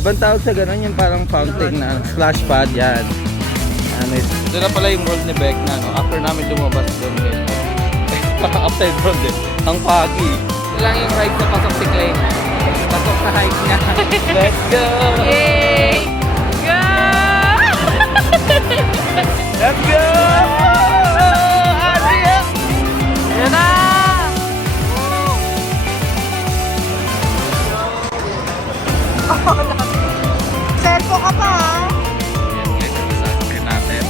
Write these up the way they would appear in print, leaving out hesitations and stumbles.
Ibang tawag sa ganun, yung parang fountain na splash pad yan. Doon na pala yung world ni Beck na, no? After namin lumabas doon, guys. Parang upside down din. Ang foggy. Ito lang yung ride sa pasok si Clay. Pasok sa hike niya. Let's go! Yay! Go! Let's go! Adria! Yan na! Cellphone ka pa ha? Yan guys, ito sa akin natin.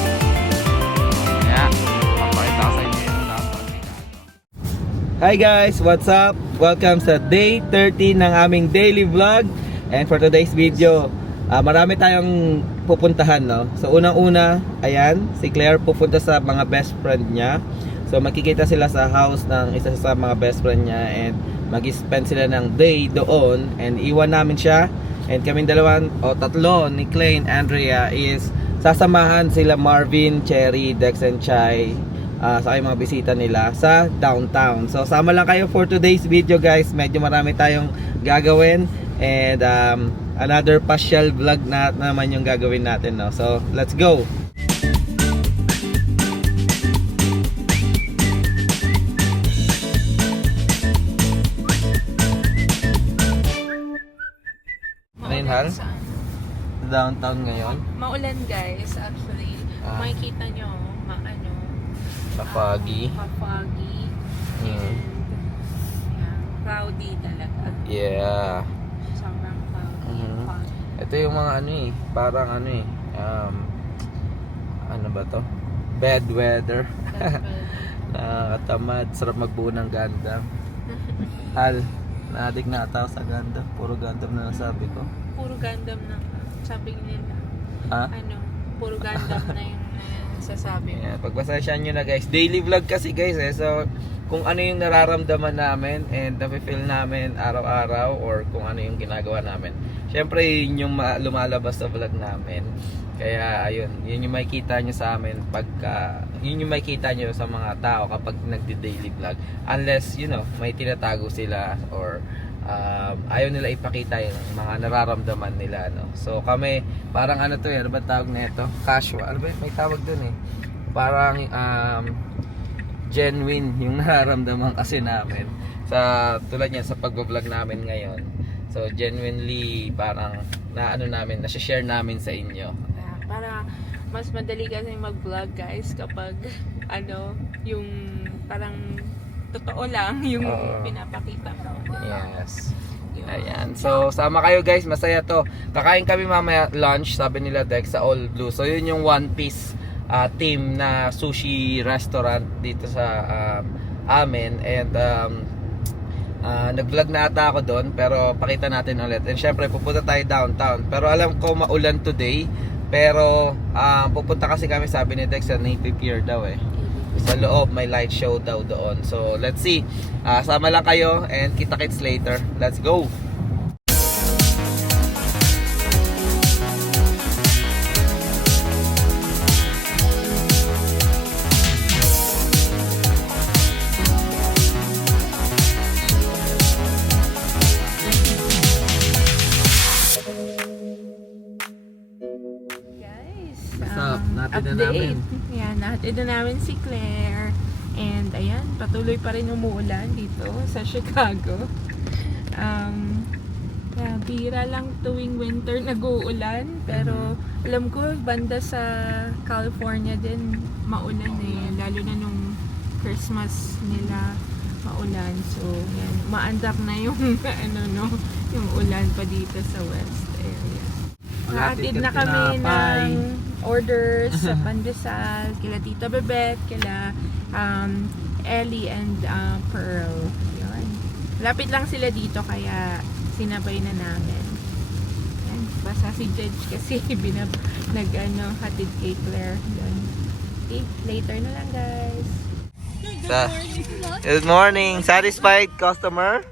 Yan. Papakita ko sa inyo yung dapat. Hi guys! What's up? Welcome sa day 30 ng aming daily vlog. And for today's video, marami tayong pupuntahan, no? So unang-una, ayan, si Claire pupunta sa mga best friend niya. So makikita sila sa house ng isa sa mga best friend niya and mag-spend sila ng day doon and iwan namin siya. And kaming tatlo ni Clay and Andrea is sasamahan sila Marvin, Cherry, Dex and Chai sa mga bisita nila sa downtown. So sama lang kayo for today's video guys. Medyo marami tayong gagawin and another pasyal vlog na naman yung gagawin natin, no? So let's go. Hal? Downtown ngayon? Maulan guys, actually. Makikita nyo, Papagi. Papagi. And, yeah, cloudy talaga. Yeah. Sobrang cloudy. Fun. Ito yung mga parang ano ba to? Bad weather. Nakakatamad, sarap magbuo ng Gundam. Hal, naadik na ata sa Gundam. Puro Gundam na nasabi ko. Puro Gundam na sabi nila. Ha? Puro Gundam na yung sasabi mo. Yeah, pagpasensyahan nyo na guys. Daily vlog kasi guys So kung ano yung nararamdaman namin and nafe-feel namin araw-araw or kung ano yung ginagawa namin. Syempre yun yung lumalabas sa vlog namin. Kaya ayun, yun yung makikita nyo sa amin pagka yun yung makikita nyo sa mga tao kapag nagdi-daily vlog. Unless, may tinatago sila or ayaw nila ipakita yung mga nararamdaman nila, no? So kami, parang ano ba tawag na ito? Casual. Ano ba may tawag dun Parang genuine yung nararamdaman kasi namin. Tulad yan sa pag-vlog namin ngayon. So genuinely parang nasi-share namin sa inyo. Para mas madali kasi mag-vlog guys kapag yung parang totoo lang yung pinapakita mo. Yes. Ayan. So, sama kayo guys. Masaya to. Kakain kami mamaya lunch, sabi nila Dex, sa All Blue. So, yun yung One Piece team na sushi restaurant dito sa amin. And, nag-vlog na ata ako doon. Pero, pakita natin ulit. And, syempre, pupunta tayo downtown. Pero, alam ko maulan today. Pero, pupunta kasi kami, sabi ni Dex, sa Navy Pier daw sa loob may light show daw doon. So let's see. Sama lang kayo and kita-kits later. Let's go. Update. Natin na namin si Claire. And ayan, patuloy pa rin umuulan dito sa Chicago. Bira lang tuwing winter nag-uulan. Pero alam ko, banda sa California din maulan lalo na nung Christmas nila maulan. So yan, maandak na yung yung ulan pa dito sa west area. Naatid na kami ng orders sa pandesal kila Tita Bebet, kila Ellie and Pearl. Yun. Lapit lang sila dito kaya sinabay na namin. Yan. Basta si Judge kasi hatid kay Claire. Yun. Okay, later na lang guys. Good morning. Satisfied customer?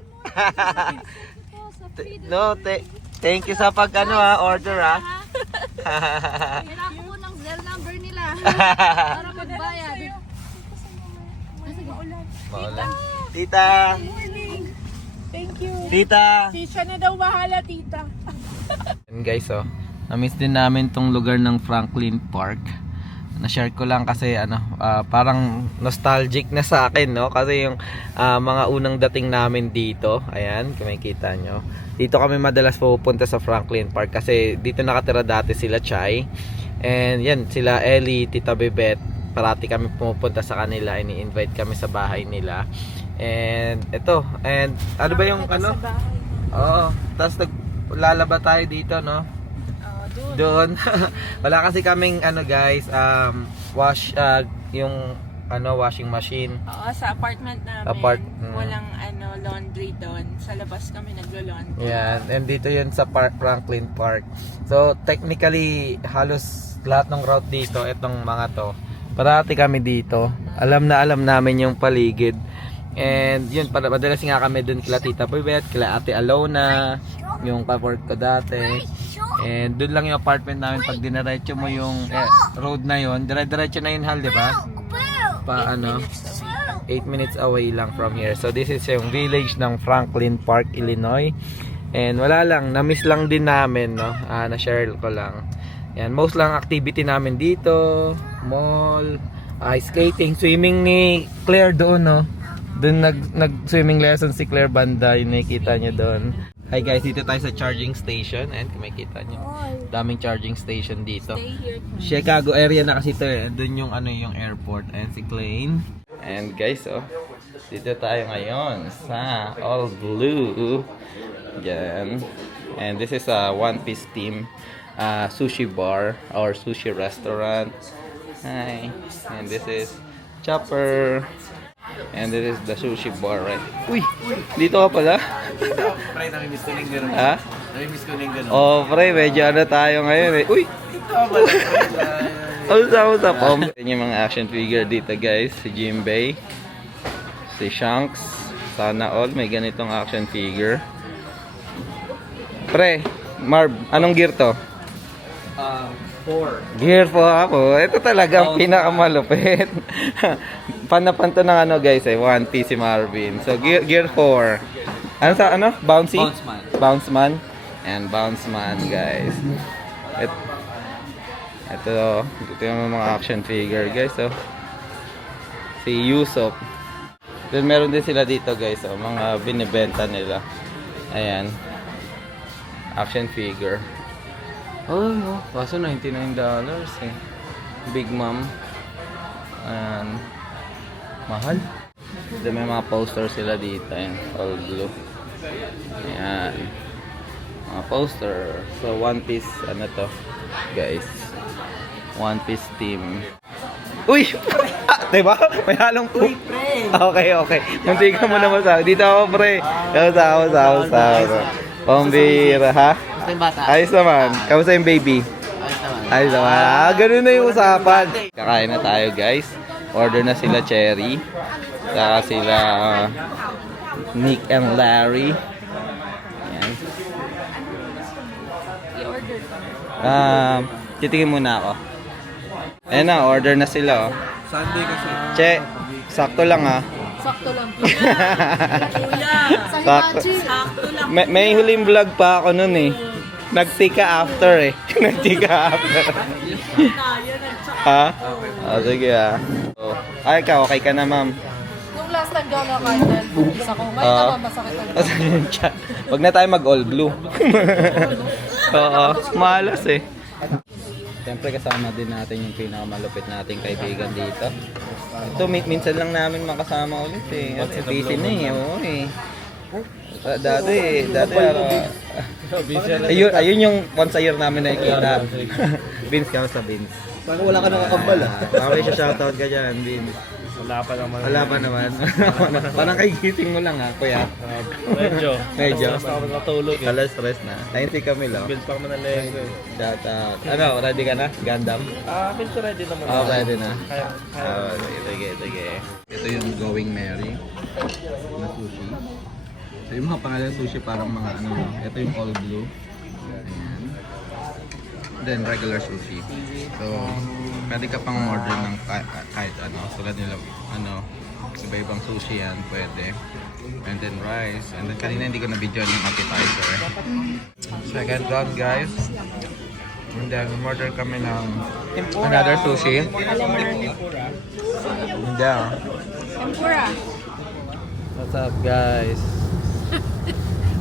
No, thank you sa order Kailangan ko ng Zelle number nila para magbayad. Maulan. Tita! Thank you. Tita! Siya na daw bahala, tita. And guys, oh, na-miss din namin tong lugar ng Franklin Park. Na-share ko lang kasi parang nostalgic na sa akin, no? Kasi yung mga unang dating namin dito, ayan, kung makikita nyo. Dito kami madalas pupunta sa Franklin Park kasi dito nakatira dati sila Chai. And yan, sila Ellie, Tita Bebet, parati kami pumupunta sa kanila, ini-invite kami sa bahay nila. And ito, and ano ba yung ano? Oo, tapos lalaba tayo dito, no? Doon. Wala kasi kaming ano guys, yung washing machine. Oo, sa apartment namin. Walang laundry doon. Sa labas kami naglo-laundry. Yan, and dito yun sa Franklin Park. So technically halos lahat ng route dito, itong mga to, parati kami dito. Alam namin yung paligid. And yun, madalas nga kami dun kila Tita Bebet, kila Ate Alona, yung pa-work ko dati. And dun lang yung apartment namin. Pag dinaretso mo yung road na yun, dire-diretso na yun, Hal, di ba? 8 minutes away lang from here. So this is yung village ng Franklin Park, Illinois. And wala lang, na-miss lang din namin, no? Na-share ko lang. Yan, most lang activity namin dito, mall, ice skating, swimming ni Claire doon, no? Doon nag-swimming lesson si Claire banda, yung nakikita nyo doon. Hi guys, dito tayo sa charging station and kung makikita nyo, daming charging station dito. Stay here. Chicago area na kasi ito eh. Doon yung yung airport and si Klein. And guys, dito tayo ngayon sa All Blue. Yan. And this is a One Piece team sushi bar or sushi restaurant. Hi. And this is Chopper. And this is the sushi bar, right? Uy! Dito ka pala? Pre, nami-miss ko lang gano'n. Ha? Nami-miss ko lang gano'n. Oh, pre, medyo tayo ngayon eh. Uy! Usap, Pom. Yan yung mga action figure dito, guys. Si Jimbei, si Shanks. Sana all may ganitong action figure. Pre, Marv, anong gear to? 4. Gear 4 ako. Ito talaga ang pinakamalupit. Panapan to ng guys eh. 1T si Marvin. So gear 4. Ano sa Bouncy? Bounceman. Bounceman. And Bounceman guys. Ito yung mga action figure guys. So, si Yusop. Then meron din sila dito guys. So, mga binibenta nila. Ayan. Action figure. Oh no. Kaso $99 eh. Big Mom. Ayan. Mahal. Then may mga poster sila dito. Ayan. All blue. Ayan. Mga poster. So One Piece. Ano to? Guys. One Piece team. Uy! Diba? May halong po. Okay. Munti ka mo na masabi. Dito ako pre. Kamusta. Pambira ha? Ayos naman. Kamusta yung baby? Ayos naman. Ganun na yung usapan. Kakain na tayo guys. Order na sila Cherry. Saka sila Nick and Larry. Ayan. Titingin muna ako. Ayan na, order na sila. Sunday kasi. Che, sakto lang ha. Sakto lang. Sakto. May huling vlog pa ako nun eh. Nagtika after eh. Nagtika after. Ha? Sige Ay, okay ka na ma'am. Yung last time daw nakain dahil bubis ako. Ngayon naman masakit ang Wag na tayo mag all blue. Oo, malas eh. Siyempre kasama din natin yung pinakamalupit nating kaibigan dito. Ito, minsan lang namin makasama ulit eh. Kasi busy na eh. Oo eh. Dati ayun yung once a year namin nakikita. Vince, kamusta Vince? Parang wala ka nakakambal ah. Mamaya siya shoutout ka dyan, Vince. Wala pa naman. Wala pa naman. Parang kagigising mo lang ha, kuya. Medyo. Basta ako natulog eh. Alas stress na. 90 kami lang. Build pa kami ng lego eh. Shoutout. Ready ka na? Gundam? Medyo ready naman. Ready na. Kaya. Sige. Ito yung Going Merry na sushi. So yung mga pangalan sushi parang mga ito yung all blue. Ayan. Then regular sushi. So pwede ka pang order ng kahit ano. Tulad nila Iba-ibang sushi yan, pwede. And then rice. And then kanina hindi ko na-video yung appetizer. Second round guys. And then order kami ng another sushi. And then, Tempura. what's up guys?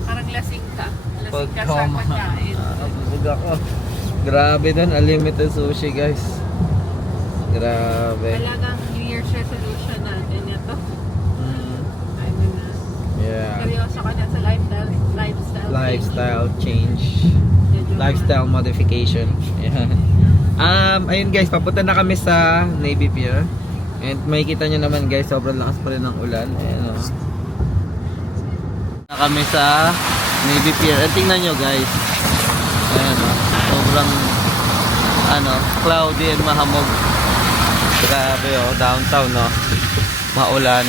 Parang lasing ka. Lasing ka sa Pagkama. pagkain. Bubog ako. Grabe dun, unlimited sushi guys. Grabe. Talagang New Year's resolution natin ito. Ano na. Yeah. Seryoso ka na sa lifestyle. Lifestyle change. Medyo Lifestyle modification. Yeah. Ayun guys, papunta na kami sa Navy Pier. And makikita nyo naman guys, sobrang lakas pa rin ng ulan. Ayan o. Na kami sa Navy Pier. And tingnan nyo guys. Ayan o. Sobrang cloudy and mahamog. Grabe o, downtown o. Maulan.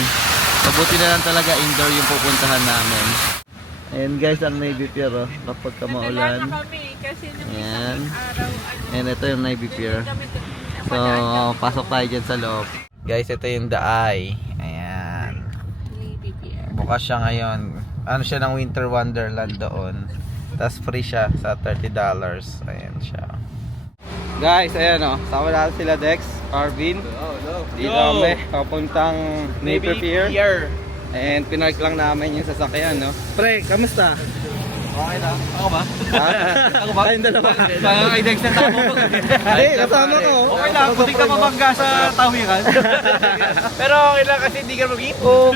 Mabuti na lang talaga indoor yung pupuntahan namin. Ayan guys, ang Navy Pier o. Kapag ka Nadala maulan. na kami kasi nung Ayan. isang araw, And ito yung Navy Pier. kami So, pasok tayo dyan sa loob. Guys, ito yung The Eye. Ayan. Navy Pier. Bukas siya ngayon. Ano siya ng Winter Wonderland doon. Tapos free siya sa $30. Ayan siya. Guys, ayan o. Sama natin sila Dex, Arvin. Dito kami. Papuntang Navy Pier. And pinark lang namin yung sasakyan, no? Pre, kamusta? Okay na. Ako ba? Ha? Ako ba? Tayong dalawa. Baka kay Dex na tamo ko. Hindi, kasama ko. Okay lang, hindi ka mabangga sa tawiran. Pero okay lang kasi hindi ka mag-iipong.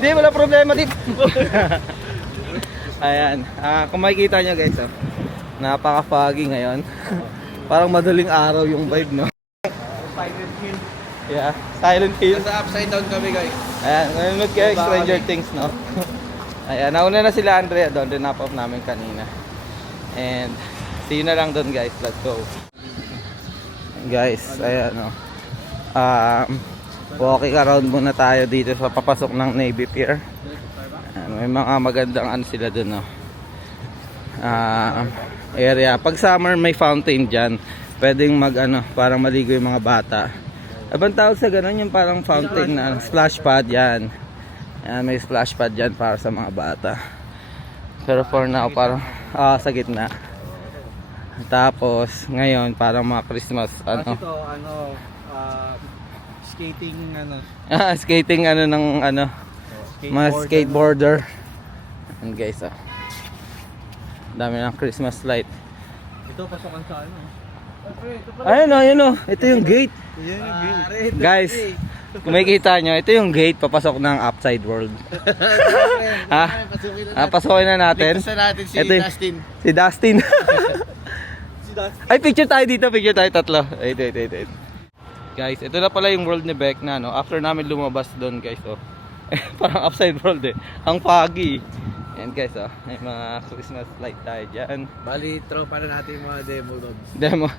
Hindi, wala problema dito. Ayan. Kung makikita nyo guys, oh, napaka-foggy ngayon. Parang madaling araw yung vibe, no? Silent Hill. Yeah, Silent Hill. Nasa upside down kami guys. Ayan, nanonood kayo Stranger Things, no? Ayan, nauna na sila Andrea doon. Rinap off namin kanina. And, see you na lang doon guys. Let's go. Guys, ayan, no? Walking around muna tayo dito sa papasok ng Navy Pier. Ayan, may mga magandang ano sila doon, no? Area. Pag summer may fountain dyan. Pwedeng parang maligo yung mga bata. Abang tawag sa ganun yung parang fountain na splash pad yan. Ayan, may splash pad dyan para sa mga bata. Pero for now parang sa gitna. Tapos ngayon parang mga Christmas Ito, skating skating ng mga skateboarder. And guys, dami ng Christmas light. Ito, pasokan sa Ayun, ito yung gate. Yan Guys, kung makikita nyo, ito yung gate papasok ng Upside World. Ha? Pasukin na natin. Ligtas na natin si Ito yung- Dustin. Si Dustin. Si Dustin. Ay, picture tayo dito. Picture tayo tatlo. Wait. Guys, ito na pala yung world ni Beck na, no? After namin lumabas doon, guys, oh. Parang Upside World eh. Ang foggy. And guys, oh, may mga Christmas light tayo dyan. Bali, tropa na natin yung mga demo dogs.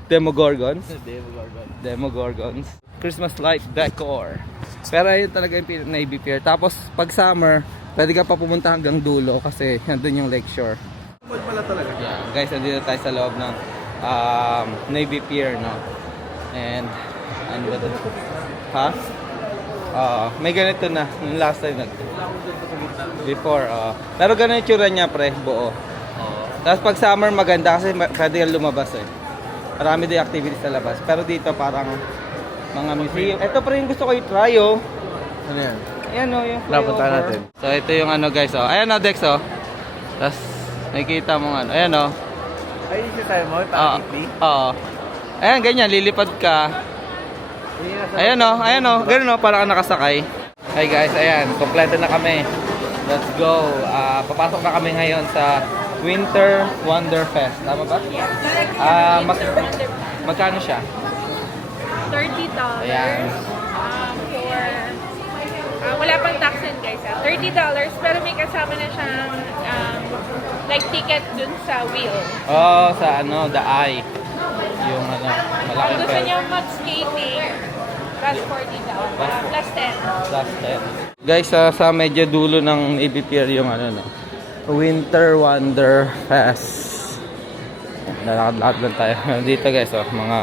Demogorgons. Demo gargon. Demogorgons. Christmas light decor. Pero ayun talaga yung Navy Pier. Tapos pag summer, pwede ka pa pumunta hanggang dulo kasi nandun yung lakeshore. Mall pala talaga. Yeah, guys, nandito tayo sa loob ng Navy Pier, no? And ano ba ito? Ha? May ganito na. Yung last time before, pero ganun yung tsura niya, pre, buo. Tapos pag summer maganda kasi pwede kang lumabas eh. Marami din activities sa labas. Pero dito parang mga museum. Ito pa rin gusto ko i-try, oh. Ano yan? Ayan, oh, yung Napunta flyover. natin. So ito yung guys, oh. Ayan, oh, Dex, oh. Tapos nakikita mo ayan, oh. Ay, isa tayo mo, Oo. pakitli. Oo. Ayan, ganyan, lilipad ka. Ayan, oh, ganun, oh, parang nakasakay. Hey guys, ayan, kompleto na kami. Let's go. Papasok na kami ngayon sa Winter Wonder Fest. Tama ba? Magkano siya? $30. Ayan. Wala pang tax yan guys. $30 pero may kasama na siyang like ticket dun sa wheel. Oh, sa The Eye. Yung Kung malaking gusto fest. niyo mag-skating, plus $40. Plus 10. Plus 10. Guys, sa medyo dulo ng Navy Pier yung Winter Wonder Fest. Lalakad-lakad lang tayo. Dito guys, mga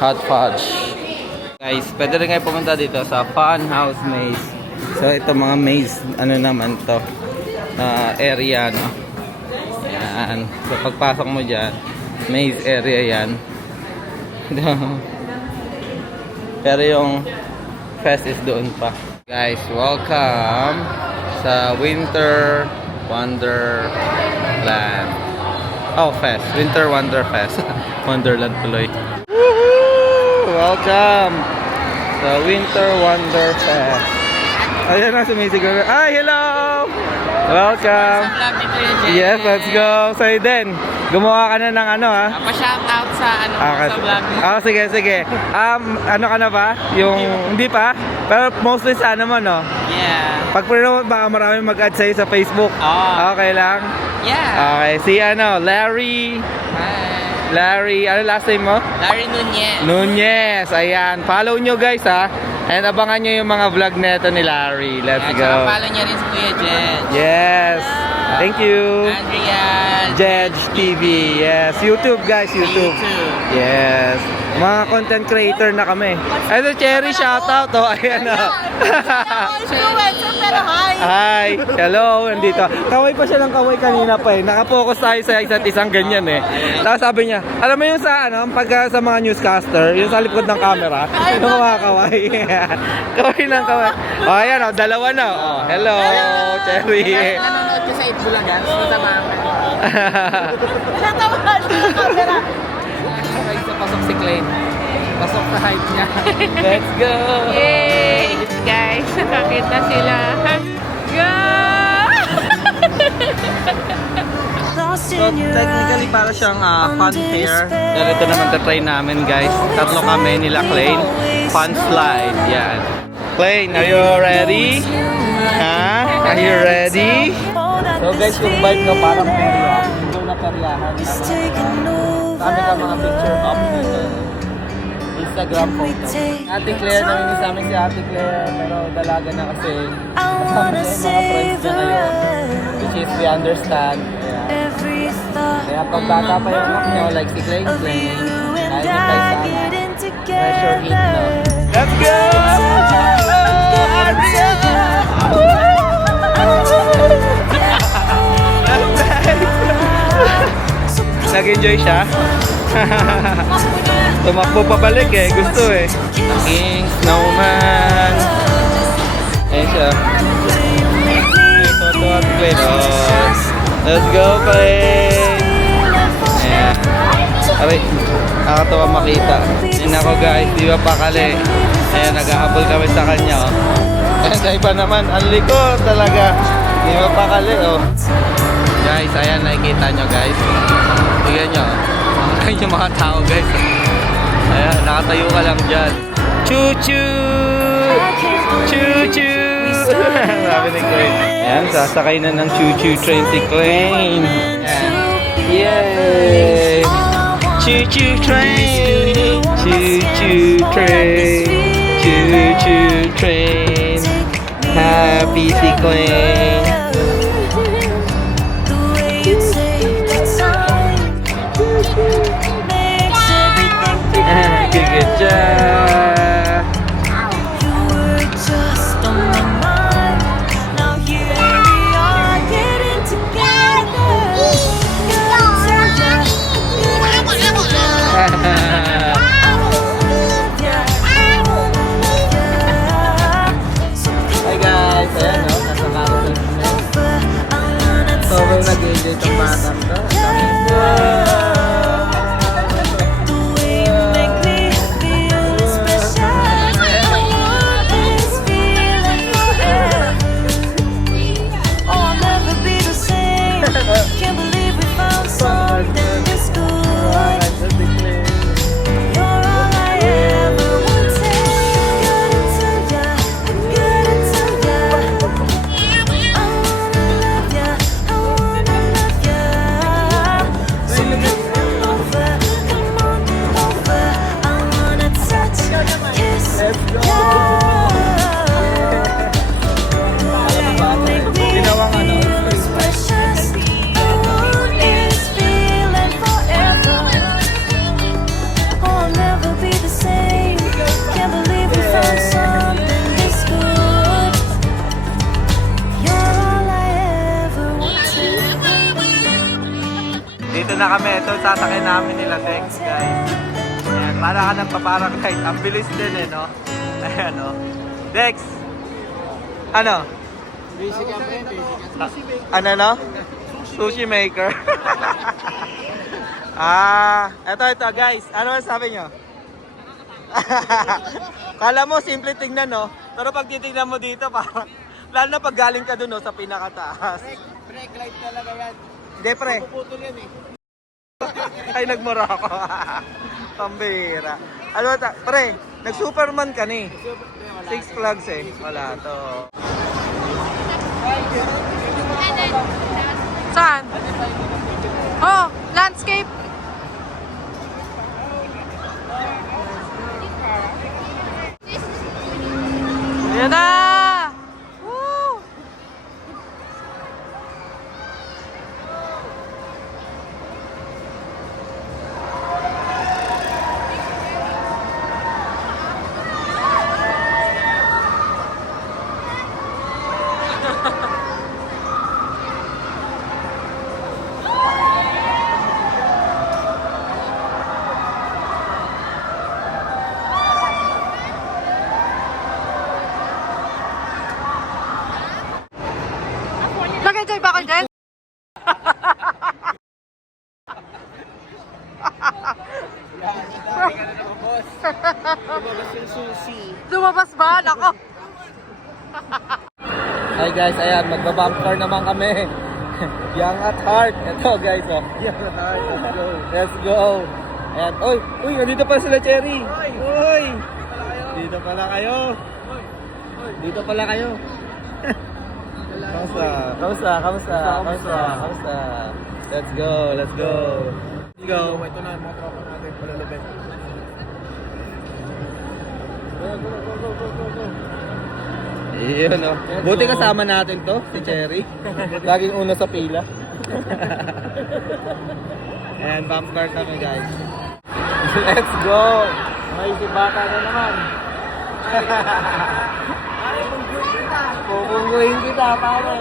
hot fudge. Guys, pwede rin kayo pumunta dito sa Fun House Maze. So ito mga maze, ano naman to, area, no? Yan. So pagpasok mo dyan, maze area yan. Pero yung fest is doon pa. Guys, welcome sa Winter Wonderland. Oh, fest. Winter Wonder Fest. Wonderland tuloy. Woohoo! Welcome sa Winter Wonder Fest. Ayan na, sumisigaw. Ay, hello! Welcome! Yes, let's go. So, Eden, gumawa ka na ng ano, ha? Pa-shoutout sa ano Ah, sa vlog mo. oh, sige, sige. Ano ka na ba? Yung, hindi pa? Pero mostly sa ano mo, no? Yeah. Pag promote, baka marami mag-add sa'yo sa Facebook. Oh. Okay lang? Yeah. Okay, si ano, Larry. Hi. Larry, ano last name mo? Larry Nunez. Nunez, ayan. Follow nyo guys, ha? And abangan nyo yung mga vlog neto ni Larry. Let's At go. saka follow niya rin si Kuya Jen. Yes. Thank you. Andrea. Jedge TV. Yes. YouTube guys, YouTube. Yes. Mga content creator na kami. Ito, Cherry, shoutout. Oh, ayan o. Influencer pero hi. Hi. Hello, nandito. Kaway pa siya ng kaway kanina pa eh. Nakapokus tayo sa isa't isang ganyan eh. Tapos sabi niya, alam mo yung sa ano, pagka sa mga newscaster, yung sa likod ng camera, yung mga kaway. Kaway ng kaway. Oh, ayan o, dalawa na. Oh, hello, Cherry. Nanonood ko sa Itbulagan. Samahan ka. Pasok si Clay. Pasok sa hype niya. Let's go. Yay! Guys, nakakita sila. Go! So technically para siyang fun fair. Pero ito naman tatry namin guys. Tatlo kami nila Clay. Fun slide. Yan. Clay, are you ready? Ha? Are you ready? So guys, yung vibe no parang perya. Yung na peryahan. Kami ka mga picture ops dito. Instagram photo. Ate Claire, namimiss namin si Ate Claire. Pero dalaga na kasi. Kasama niya yung mga friends niya ngayon. Which is we understand. Ayan. Kaya pag bata pa yung anak nyo, like si Clay, kain niyo tayo sana. Pressure eat na. Let's go! Nag-enjoy siya? Tumakbo pabalik eh, gusto eh. King Snowman. Ayan siya. Ito at Clay. Let's go, Clay. Ayan. Aray, nakakatawa makita. Ayan ako guys, di ba pakali? Ayan, nag-ahabol kami sa kanya oh. Ayan, sa iba naman, ang likod talaga. Di ba pakali oh. Guys, ayan, nakikita nyo guys. Tignan nyo. Ayan yung mga tao guys. Ayan, nakatayo ka lang dyan. Choo-choo! Choo-choo! Sabi ni Clay. Ayan, sasakay na ng choo-choo train si Clay. Ayan. Yay! Choo-choo train! Choo-choo train! Choo-choo train! Happy si Clay! Good job! Hi guys! Ayan o, nasa carousel ito sasakyan namin nila Dex, guys. Ayan, para ka ng paparaglide. Ang bilis din eh, no? Ayan, no? Dex! Ano? Basic yan, pre. Basic yan. Ano, no? Sushi maker. Ito, guys. Ano sabi nyo? Kala mo, simple tingnan, no? Pero pag titignan mo dito, parang, lalo na pag galing ka dun, no, sa pinakataas. Brake light talaga yan. Hindi, pre. Puputol yan eh. Ay, nagmura ako. Pambira. Ano, pre, nag-Superman ka ni. 6 flags eh. Wala to. Saan? Oh, landscape. Yan na! Woo! Nag-enjoy ba kayo din? Lumabas yung sushi. Lumabas ba? Nako! Hi guys, ayan, magbabump car naman kami. Young at heart. Ito guys, oh. Young at heart, let's go. Let's go. Ayan, uy, nandito pala sila Cherry. Uy. Dito pala kayo. Dito pala kayo. Kamusta? Let's go. Let's go. Ito na yung mga tropa natin. Palalabas. Iyon, oh. Buti kasama natin to, si Cherry. Laging una sa pila. Ayan, bump car kami guys. Let's go! May si bata na naman. Pupungguhin kita, pare.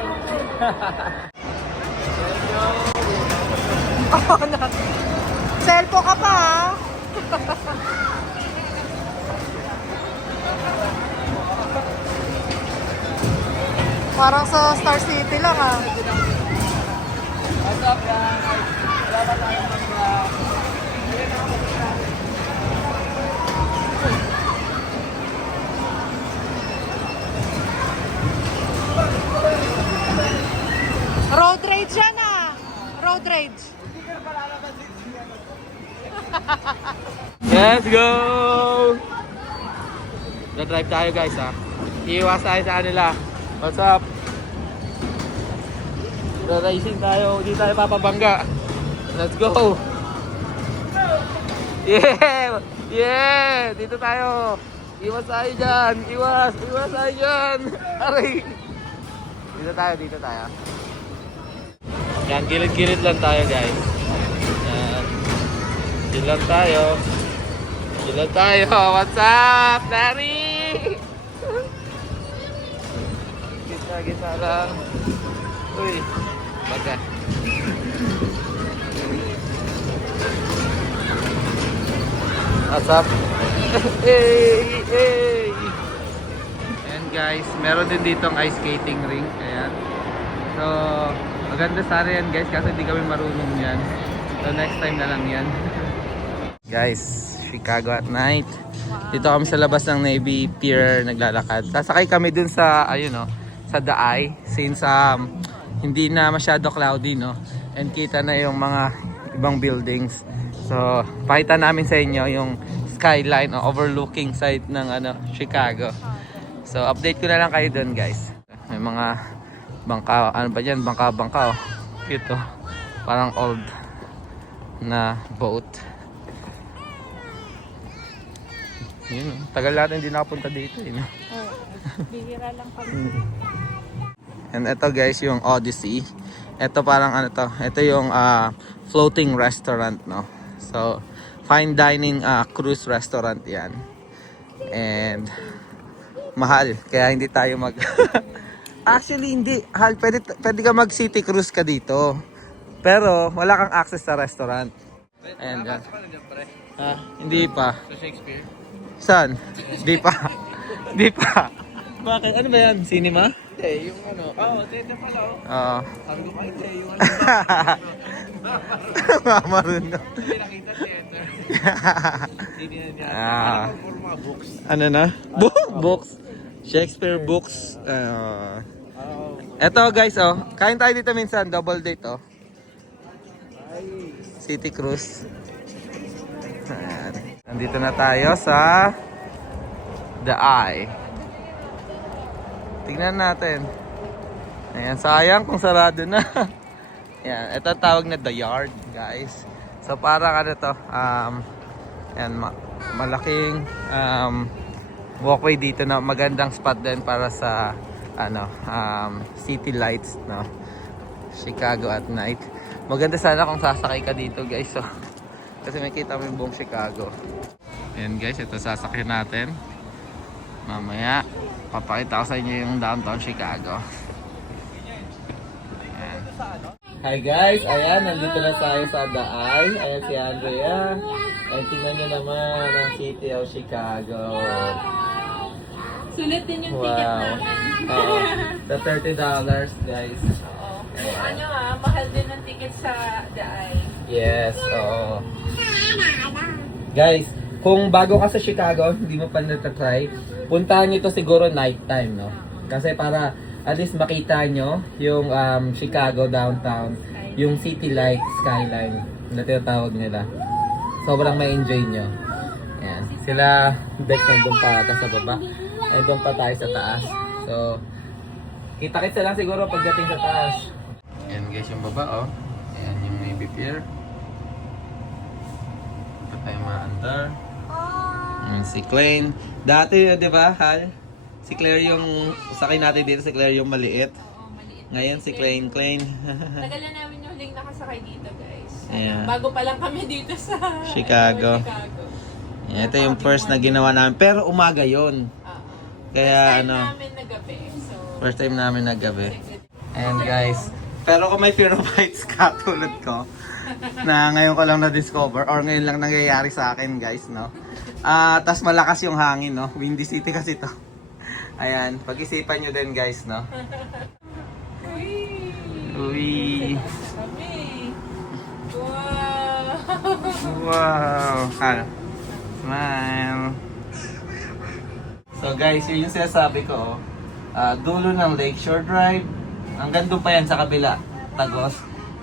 Selfie ka pa ha? Parang sa Star City lang ah. What's up, guys? Wala ba tayong Road rage yan ah. Road rage. Let's go! Drive tayo guys ha. Iiwas tayo sa kanila. What's up? Racing tayo, hindi tayo papabangga. Let's go! Yeah! Yeah! Dito tayo! Iwas tayo dyan! Iwas tayo dyan! Aray! Dito tayo. Yan, gilid-gilid lang tayo guys. Yan. Gilid lang tayo. What's up, Larry? Gita lang. Uy, baga. What's up? Hey! Ayan guys, meron din ditong ice skating rink. Ayan. So, maganda sana yan guys kasi hindi kami marunong yan. So, next time na lang yan. Guys, Chicago at night. Dito kami sa labas ng Navy Pier naglalakad. Sasakay kami dun sa, ayun no, sa The Eye. Since hindi na masyado cloudy, no? And kita na yung mga ibang buildings. So, pakita namin sa inyo yung skyline o overlooking side ng Chicago. So, update ko na lang kayo dun guys. May mga bangka, ano ba yan? Bangka oh. Cute oh. Parang old na boat. Yun, tagal natin hindi nakapunta dito eh, no? Bihira lang kami. And ito guys yung Odyssey. Ito parang ito yung floating restaurant, no? So fine dining cruise restaurant yan. And mahal kaya hindi tayo mag actually hindi pwede ka mag city cruise ka dito pero wala kang access sa restaurant. Ayan, dyan. Nakapasok ka na dyan, pre. Hindi pa. Sa Shakespeare. Saan? Hindi pa. Hindi pa. Bakit? Ano ba yan? Cinema? Hindi, yung ano. Oh, theater pala oh. Oo. Sabi ko kayo, yung ano. Mamaroon na. Hindi nakita theater. Hindi na niya. Ah. Ano for mga books? Ano na? Books. Shakespeare books. Eto guys, oh. Kain tayo dito minsan. Double date, oh. City Cruise. Ayan. Nandito na tayo sa The Eye. Tignan natin. Ayan, sayang kung sarado na. Ayan, ito tawag na The Yard, guys. So parang ano to, ayan, malaking walkway dito na magandang spot din para sa ano, city lights, no? Chicago at night. Maganda sana kung sasakay ka dito, guys. So, kasi makita mo yung buong Chicago. Ayan guys, ito sasakyan natin. Mamaya, papakita ko sa inyo yung downtown Chicago. Ayan. Hi guys, ayan, nandito na tayo sa The Eye. Ayan si Andrea. Ayan, tingnan nyo naman ang City of Chicago. Sulit din yung ticket namin. The $30 guys. Ano mahal din ang ticket sa The Eye. Yes, oo. Guys, kung bago ka sa Chicago, hindi mo pa natatry, puntahan nyo to siguro nighttime, no? Kasi para at least makita nyo yung Chicago downtown, yung city light skyline na tinatawag nila. Sobrang ma-enjoy nyo. Ayan. Sila, Bex nandun pa ata sa baba. Ay, doon pa tayo sa taas. So, kita-kita lang siguro pagdating sa taas. Ayan guys, yung baba, oh. Ayan yung Navy Pier. Ito tayo maandar. Ayan si Claine. Dati, di ba, Hal? Si Claire yung, sakay natin dito, si Claire yung maliit. Oo, maliit. Ngayon si Claine. Tagal na namin yung huling nakasakay dito, guys. Ayan. Bago pa lang kami dito sa Chicago. Ayan, ito yung first na ginawa namin. Pero umaga yon. Kaya ano, namin na gabi. So, first time namin na gabi. And guys, pero kung may fear of heights ka tulad ko, na ngayon ko lang na-discover or ngayon lang nangyayari sa akin guys, no? Tas malakas yung hangin, no? Windy City kasi to. Ayan, pag-isipan nyo din guys, no? Uy! kami. Wow! Wow! Ano? Smile! So guys, yun yung sinasabi ko, dulo ng Lakeshore Drive, hanggang doon pa yan sa kabila, Tagos.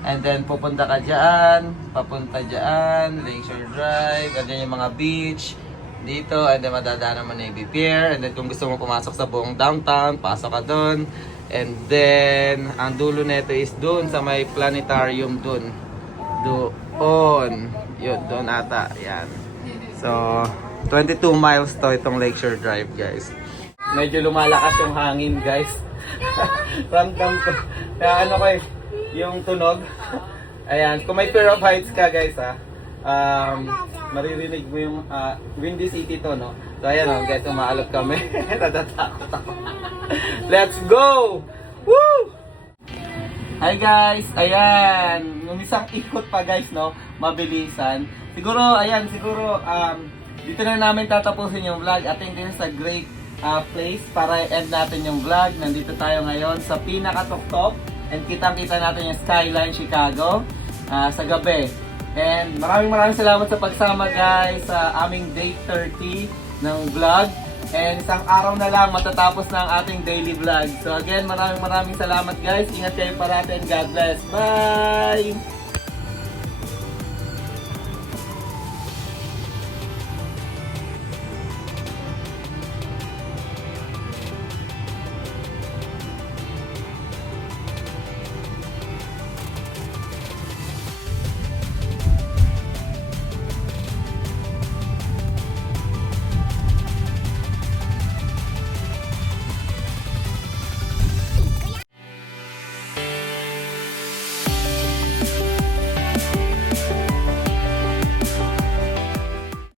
And then pupunta ka dyan, papunta dyan, Lakeshore Drive, and then yung mga beach, dito, and then madadaanan mo Navy Pier, and then kung gusto mo pumasok sa buong downtown, pasok ka doon. And then, ang dulo nito is doon sa may planetarium doon. Doon. Yun, doon ata. Yan. So, 22 miles to itong Lakeshore Drive, guys. Medyo lumalakas yung hangin, guys. Ramdam ko. Kaya ano ko yung tunog. Ayan, kung may fear of heights ka, guys, maririnig mo yung Windy City to, no? So, ayan, guys, umaalok kami. Natatakot ako. Let's go! Woo! Hi guys! Ayan! Yung isang ikot pa guys, no? Mabilisan. Siguro, ayan, dito na namin tatapusin yung vlog. I think this is a great place para end natin yung vlog. Nandito tayo ngayon sa pinakatuktok and kitang-kita natin yung skyline Chicago sa gabi. And maraming salamat sa pagsama guys sa aming day 30 ng vlog. And isang araw na lang matatapos na ang ating daily vlog. So again, maraming salamat guys. Ingat kayo parati and God bless. Bye!